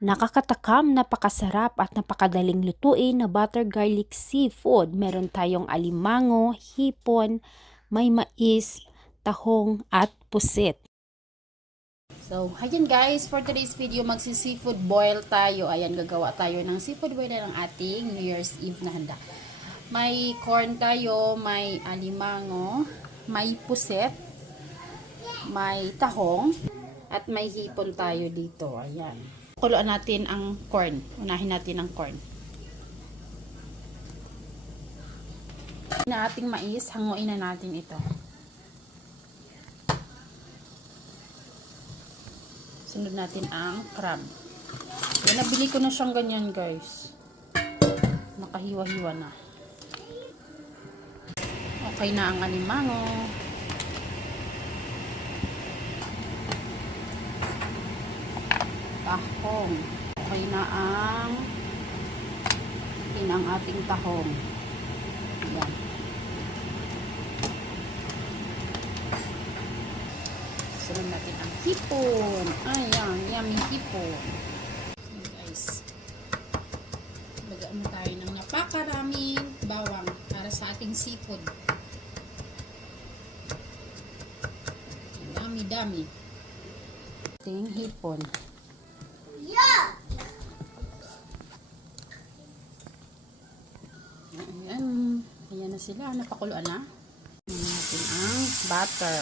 Nakakatakam, napakasarap at napakadaling lutuin na butter garlic seafood. Meron tayong alimango, hipon, may mais, tahong at pusit. So, ayan guys, for today's video, magsi-seafood boil tayo. Ayan, gagawa tayo ng seafood boil ng ating New Year's Eve na handa. May corn tayo, may alimango, may pusit, may tahong, at may hipon tayo dito. Ayan. Kuluan natin ang corn. Unahin natin ang corn. Na ating mais, hanguin na natin ito. Sunod natin ang crab. Yan, nabili ko na siyang ganyan guys. Nakahiwa-hiwa na. Okay na ang alimango. Tahong. Okay na ang ating tahong. Ayan. Sunod natin ang hipon. Ayan, yummy hipon. Okay guys. Lagyan mo tayo ng napakaraming bawang para sa ating seafood. Dami-dami. Ating hipon. Ayan. Ayan na sila. Napakuluan na. Ayan natin ang butter.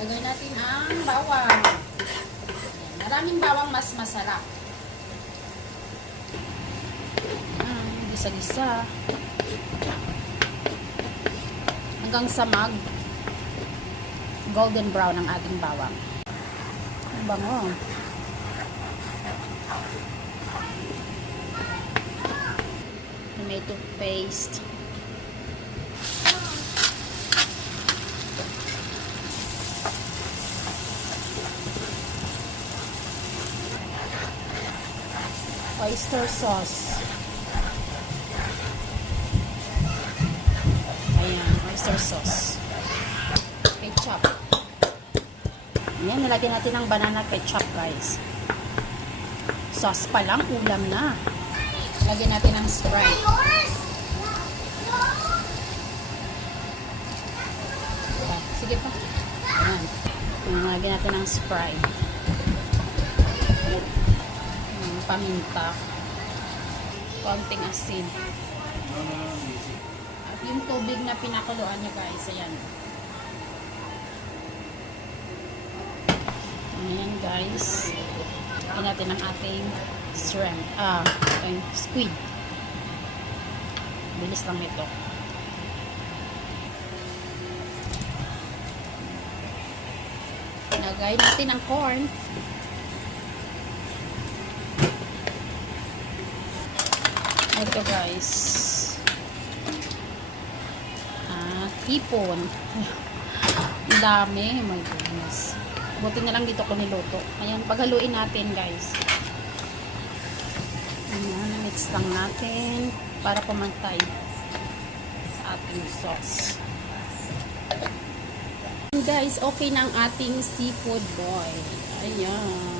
Lagay natin ang bawang. Ayan. Maraming bawang mas masarap. Ayan. Gisa-gisa. Hanggang sa golden brown ang ating bawang. Ang bango. Tomato paste. Oyster sauce. Ayan, oyster sauce. Ketchup. Ayan, nilagyan natin ng banana ketchup guys. Sauce pa lang, ulam na. Lagyan natin ng Sprite. Sige pa. Ayan. Lagyan natin ng Sprite. Paminta. Konting asin. At yung tubig na pinakuluan niya guys. Ayan. Ayan guys. Lagyan natin ang ating shrimp. Squid. Bilis lang ito. Lagay natin ang corn. Ito guys. Hipon. Ang dami. Oh my goodness. Buti na lang dito ko niluto. Ayan, paghaluin natin guys. Ayan, mix lang natin para pumantay sa ating sauce. Guys, okay na ang ating seafood boil. Ayan.